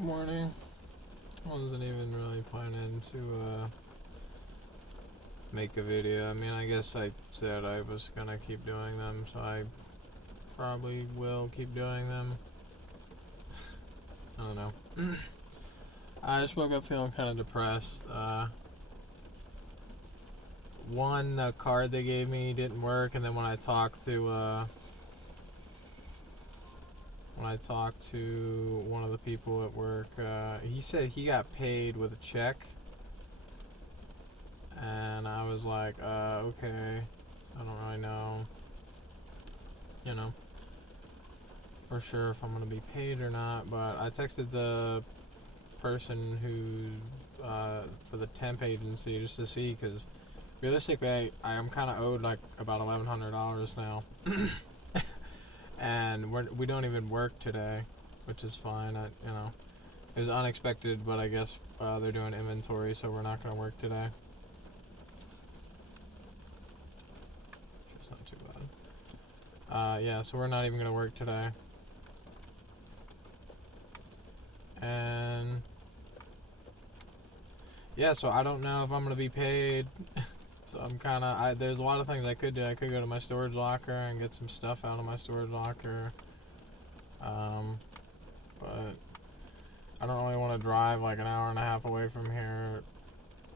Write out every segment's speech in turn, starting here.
Morning. I wasn't even really planning to make a video. I mean, I guess I said I was gonna keep doing them, so I probably will keep doing them. I don't know. I just woke up feeling kind of depressed. One, the card they gave me didn't work, and then when I talked to one of the people at work, he said he got paid with a check. And I was like, okay. I don't really know, for sure if I'm going to be paid or not. But I texted the person who, for the temp agency just to see, because realistically, I'm kind of owed like about $1,100 now. And we don't even work today, which is fine. It was unexpected, but I guess they're doing inventory, so we're not going to work today. It's not too bad. Yeah, so we're not even going to work today. And yeah, so I don't know if I'm going to be paid. So I'm kind of, there's a lot of things I could do. I could go to my storage locker and get some stuff out of my storage locker. But I don't really want to drive like an hour and a half away from here,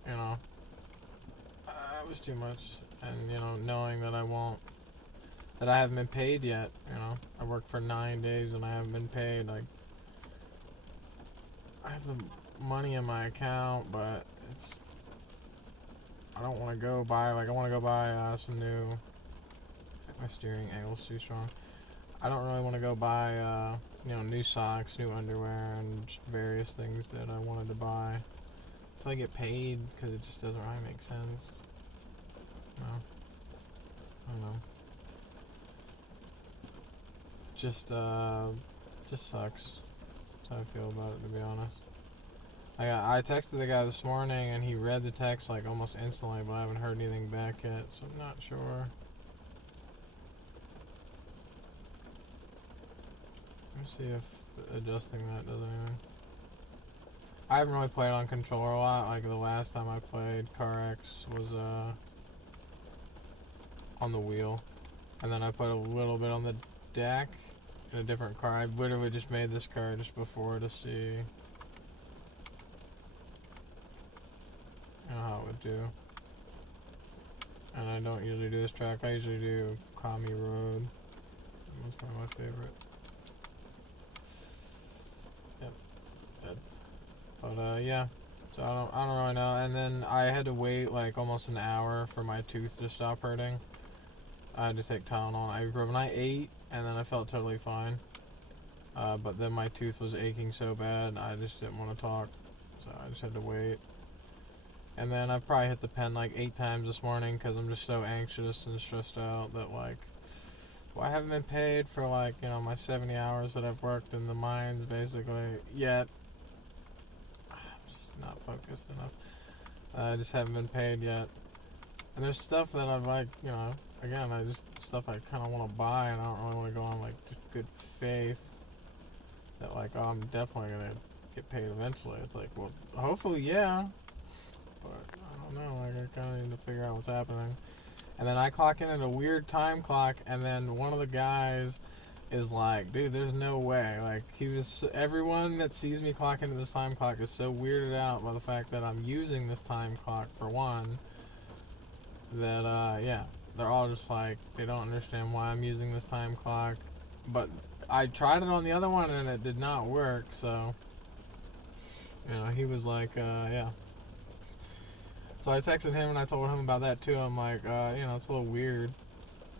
It was too much. And, knowing that I haven't been paid yet, I worked for 9 days and I haven't been paid. Like, I have the money in my account, but I don't want to go buy, I want to go buy some new, I think my steering angle's too strong. I don't really want to go buy, new socks, new underwear, and just various things that I wanted to buy until I get paid, because it just doesn't really make sense. No. I don't know. Just sucks. That's how I feel about it, to be honest. I texted the guy this morning and he read the text like almost instantly, but I haven't heard anything back yet, so I'm not sure. Let me see if adjusting that does anything. I haven't really played on controller a lot. Like the last time I played CarX was on the wheel, and then I put a little bit on the deck in a different car. I literally just made this car just before to see how it would do. And I don't usually do this track. I usually do Kami Road. That's probably my favorite. Yep. But yeah. So I don't really know. And then I had to wait like almost an hour for my tooth to stop hurting. I had to take Tylenol and ibuprofen. I ate and then I felt totally fine. But then my tooth was aching so bad I just didn't want to talk. So I just had to wait. And then I've probably hit the pen like 8 times this morning because I'm just so anxious and stressed out that I haven't been paid for my 70 hours that I've worked in the mines basically yet. I'm just not focused enough. I just haven't been paid yet. And there's stuff that I've again, stuff I kind of want to buy, and I don't really want to go on just good faith that I'm definitely going to get paid eventually. It's like, well, hopefully, yeah. But I don't know, I kind of need to figure out what's happening. And then I clock in at a weird time clock, and then one of the guys is like, dude, there's no way. Everyone that sees me clock into this time clock is so weirded out by the fact that I'm using this time clock for one, that, yeah, they're all just like, they don't understand why I'm using this time clock. But I tried it on the other one, and it did not work, so, he was like, yeah. So I texted him and I told him about that too. I'm like, it's a little weird,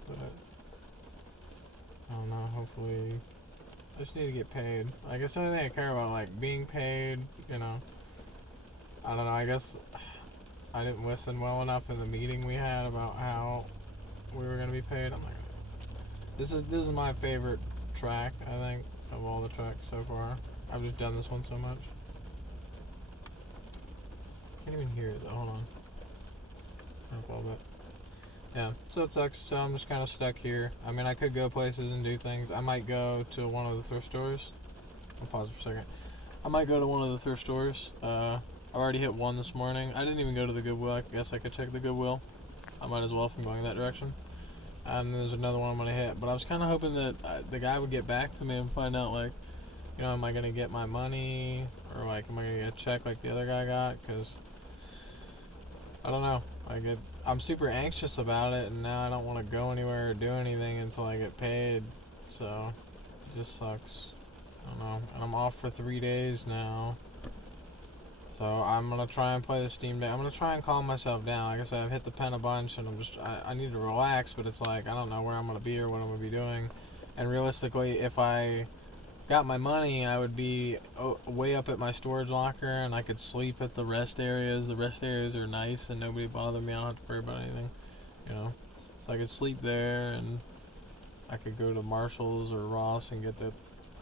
but I don't know. Hopefully, I just need to get paid. I guess the only thing I care about, being paid. I don't know. I guess I didn't listen well enough in the meeting we had about how we were gonna be paid. I'm like, this is my favorite track, I think, of all the tracks so far. I've just done this one so much. Can't even hear it though. Hold on. Up a little bit. Yeah, so it sucks. So I'm just kind of stuck here. I mean, I could go places and do things. I might go to one of the thrift stores. I'll pause for a second. I might go to one of the thrift stores. I already hit one this morning. I didn't even go to the Goodwill. I guess I could check the Goodwill. I might as well if I'm going that direction. And then there's another one I'm gonna hit. But I was kind of hoping that the guy would get back to me and find out, like, am I gonna get my money, or like, am I gonna get a check like the other guy got? Because I don't know. I'm super anxious about it, and now I don't want to go anywhere or do anything until I get paid. So it just sucks. I don't know. And I'm off for 3 days now. So I'm gonna try and play the Steam Deck. I'm gonna try and calm myself down. Like I said, I've hit the pen a bunch, and I need to relax. But it's like, I don't know where I'm gonna be or what I'm gonna be doing. And realistically, if I got my money, I would be way up at my storage locker, and I could sleep at the rest areas. The rest areas are nice, and nobody bothered me. I don't have to worry about anything, So I could sleep there, and I could go to Marshall's or Ross and get the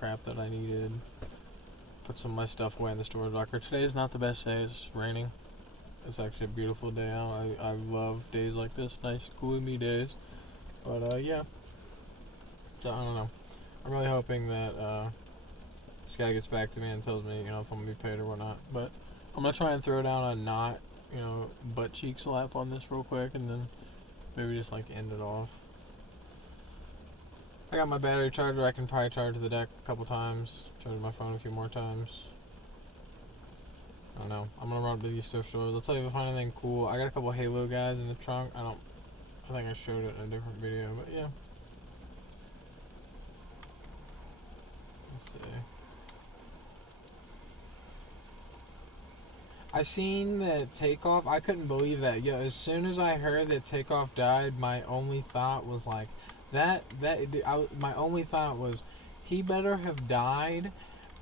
crap that I needed. Put some of my stuff away in the storage locker. Today's not the best day. It's raining. It's actually a beautiful day out. I love days like this. Nice, gloomy days. But, yeah. So, I don't know. I'm really hoping that this guy gets back to me and tells me, if I'm going to be paid or whatnot. But I'm going to try and throw down a not, butt cheek slap on this real quick, and then maybe just, end it off. I got my battery charger. I can probably charge the deck a couple times. Charge my phone a few more times. I don't know. I'm going to run up to these thrift stores. I'll tell you if I find anything cool. I got a couple Halo guys in the trunk. I think I showed it in a different video, but yeah. Let's see. I seen that Takeoff. I couldn't believe that. As soon as I heard that Takeoff died, my only thought was like, my only thought was, he better have died,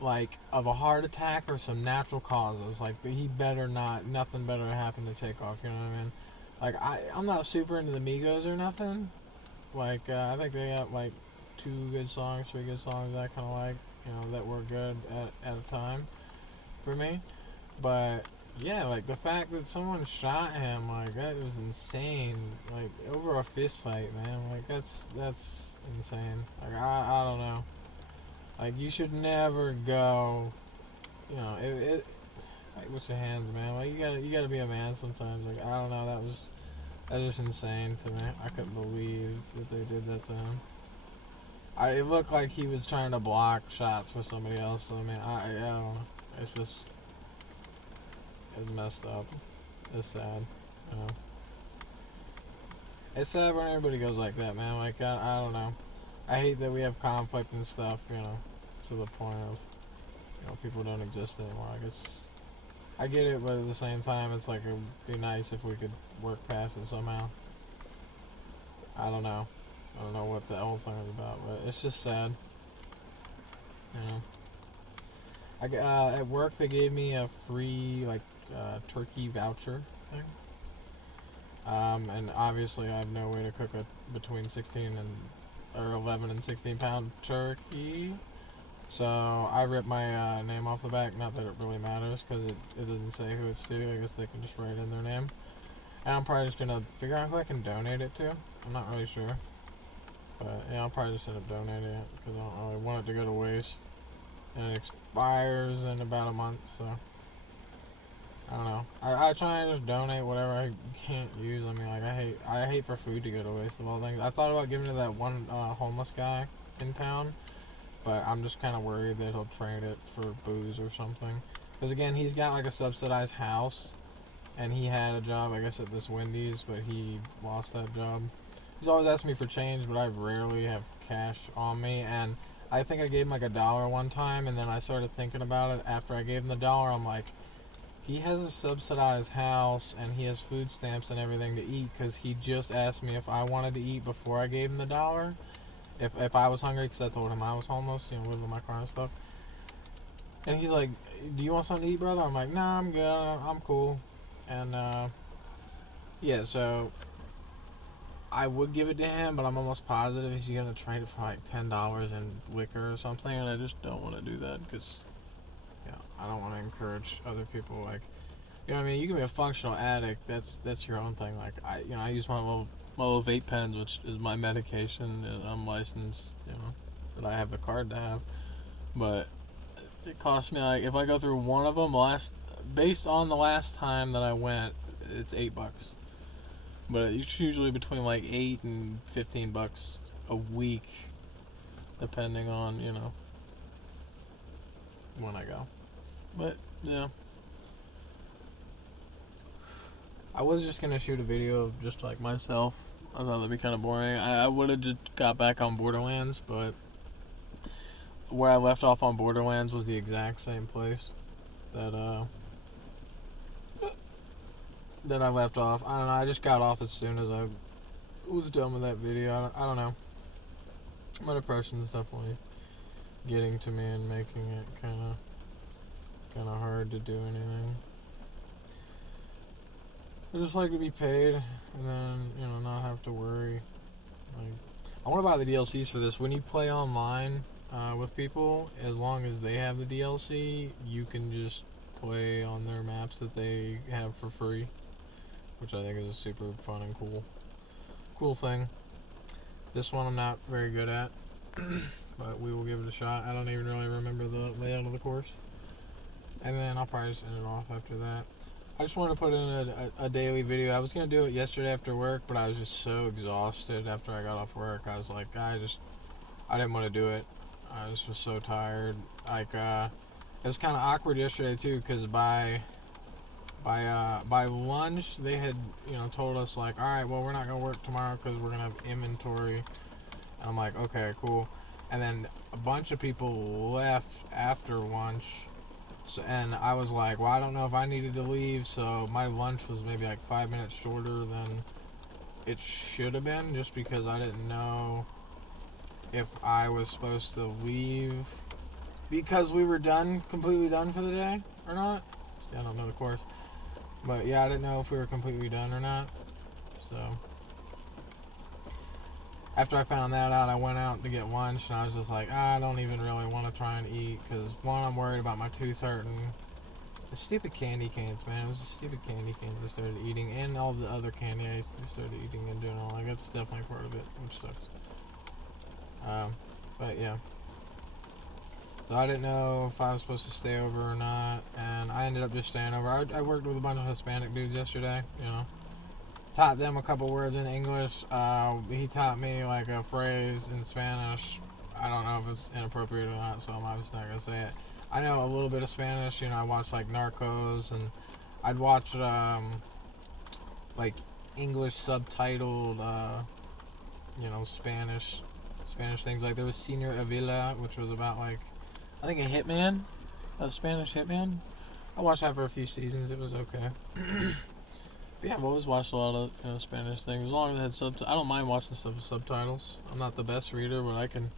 of a heart attack or some natural causes. He better not, nothing better happen to Takeoff. You know what I mean? I'm not super into the Migos or nothing. I think they got 2 good songs, 3 good songs that I kind of like. That were good at a time for me. But yeah, the fact that someone shot him, that was insane. Over a fist fight, man. That's insane. I don't know. You should never go. Fight with your hands, man. You gotta be a man sometimes. I don't know. That was just insane to me. I couldn't believe that they did that to him. It looked like he was trying to block shots for somebody else. So, I mean, I don't know. It's messed up. It's sad. It's sad when everybody goes like that, man. I don't know. I hate that we have conflict and stuff, to the point of, people don't exist anymore. I get it, but at the same time, it's it would be nice if we could work past it somehow. I don't know. I don't know what the whole thing is about, but it's just sad. At work they gave me a free turkey voucher thing. And obviously I have no way to cook between 11 and 16 pound turkey. So I ripped my name off the back. Not that it really matters, because it doesn't say who it's to. I guess they can just write in their name. And I'm probably just gonna figure out who I can donate it to. I'm not really sure. But yeah, I'll probably just end up donating it, because I don't really want it to go to waste. And it expires in about a month, so I don't know. I try and just donate whatever I can't use. I mean, I hate for food to go to waste of all things. I thought about giving it to that one homeless guy in town, but I'm just kind of worried that he'll trade it for booze or something. Because again, he's got a subsidized house, and he had a job, I guess, at this Wendy's, but he lost that job. He's always asking me for change, but I rarely have cash on me, and I think I gave him $1 one time, and then I started thinking about it after I gave him the $1. I'm like, he has a subsidized house, and he has food stamps and everything to eat, because he just asked me if I wanted to eat before I gave him the $1. If I was hungry, because I told him I was homeless, living in my car and stuff. And he's like, do you want something to eat, brother? I'm like, nah, I'm good, I'm cool. And, yeah, so I would give it to him, but I'm almost positive he's gonna trade it for $10 in liquor or something, and I just don't want to do that, because I don't want to encourage other people. You know what I mean? You can be a functional addict. That's your own thing. I use my little vape pens, which is my medication, and I'm licensed. That I have the card to have. But It cost me like if I go through one of them based on the last time that I went, it's $8. But it's usually between like $8 and $15 a week, depending on when I go. But yeah, I was just gonna shoot a video of just like myself. I thought that'd be kind of boring. I would have just got back on Borderlands, but where I left off on Borderlands was the exact same place that I left off. I don't know. I just got off as soon as I was done with that video. I don't know. My depression is definitely getting to me and making it kind of hard to do anything. I just like to be paid and then not have to worry. Like, I want to buy the DLCs for this. When you play online with people, as long as they have the DLC, you can just play on their maps that they have for free, which I think is a super fun and cool thing. This one I'm not very good at, but we will give it a shot. I don't even really remember the layout of the course. And then I'll probably just end it off after that. I just wanted to put in a daily video. I was going to do it yesterday after work, but I was just so exhausted after I got off work. I was like, I didn't want to do it. I just was so tired. Like, it was kind of awkward yesterday too, because by lunch they had told us like, all right, well, we're not gonna work tomorrow because we're gonna have inventory. And I'm like, okay, cool. And then a bunch of people left after lunch, so, and I was like, well, I don't know if I needed to leave, so my lunch was maybe like 5 minutes shorter than it should have been, just because I didn't know if I was supposed to leave because we were completely done for the day or not. See, I don't know the course. But yeah, I didn't know if we were completely done or not. So after I found that out, I went out to get lunch, and I was just like, I don't even really want to try and eat, because one, I'm worried about my tooth hurting. The stupid candy canes, man. It was the stupid candy canes I started eating, and all the other candy I started eating in general. Like, that's definitely part of it, which sucks. But yeah. So I didn't know if I was supposed to stay over or not, and I ended up just staying over. I worked with a bunch of Hispanic dudes yesterday, taught them a couple words in English. He taught me like a phrase in Spanish. I don't know if it's inappropriate or not, so I'm obviously not gonna say it. I know a little bit of Spanish. I watched like Narcos, and I'd watch like English subtitled Spanish things. Like there was Senor Avila, which was about like I think a Spanish hitman. I watched that for a few seasons. It was okay. Yeah, I've always watched a lot of Spanish things. As long as it had subtitles. I don't mind watching stuff with subtitles. I'm not the best reader, but I can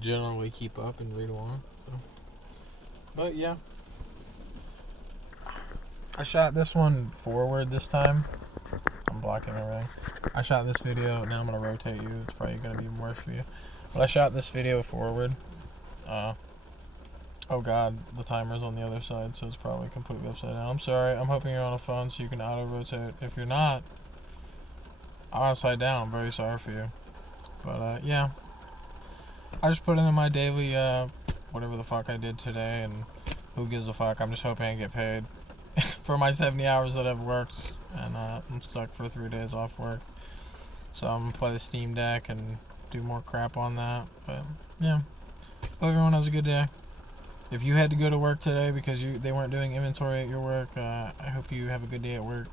generally keep up and read along. So. But yeah. I shot this one forward this time. I'm blocking everything. I shot this video. Now I'm going to rotate you. It's probably going to be worse for you. But I shot this video forward. Oh god, the timer's on the other side, so it's probably completely upside down. I'm sorry, I'm hoping you're on a phone so you can auto-rotate. If you're not, I'm upside down. I'm very sorry for you. But, yeah. I just put in my daily, whatever the fuck I did today, and who gives a fuck. I'm just hoping I get paid for my 70 hours that I've worked, and I'm stuck for 3 days off work. So I'm gonna play the Steam Deck and do more crap on that. But, yeah. Hope everyone has a good day. If you had to go to work today because they weren't doing inventory at your work, I hope you have a good day at work.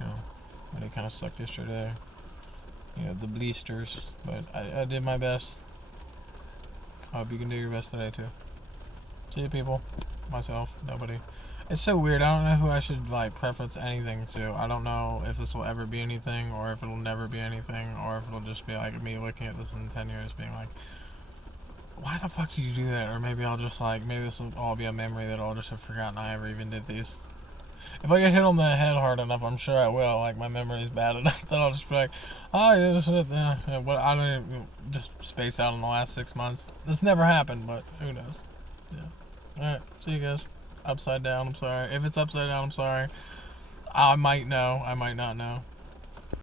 It kind of sucked yesterday. The blisters. But I did my best. I hope you can do your best today too. See you people. Myself. Nobody. It's so weird. I don't know who I should preference anything to. I don't know if this will ever be anything, or if it'll never be anything, or if it'll just be like me looking at this in 10 years being like, why the fuck did you do that? Or maybe I'll just maybe this will all be a memory that I'll just have forgotten I ever even did these. If I get hit on the head hard enough, I'm sure I will. My memory is bad enough that I'll just be like, oh yeah, this is it. Yeah. What I don't even just space out in the last 6 months. This never happened, but who knows? Yeah. All right. See you guys. Upside down. I'm sorry. If it's upside down, I'm sorry. I might know. I might not know.